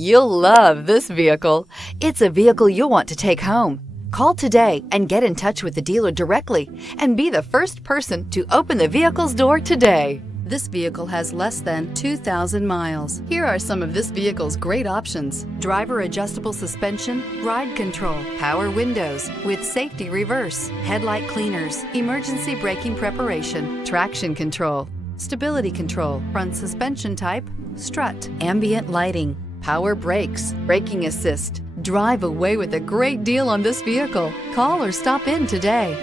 You'll love this vehicle. It's a vehicle you'll want to take home. Call today and get in touch with the dealer directly and be the first person to open the vehicle's door today. This vehicle has less than 2,000 miles. Here are some of this vehicle's great options: driver adjustable suspension, ride control, power windows with safety reverse, headlight cleaners, emergency braking preparation, traction control, stability control, front suspension type, strut, ambient lighting, power brakes, braking assist. Drive away with a great deal on this vehicle. Call or stop in today.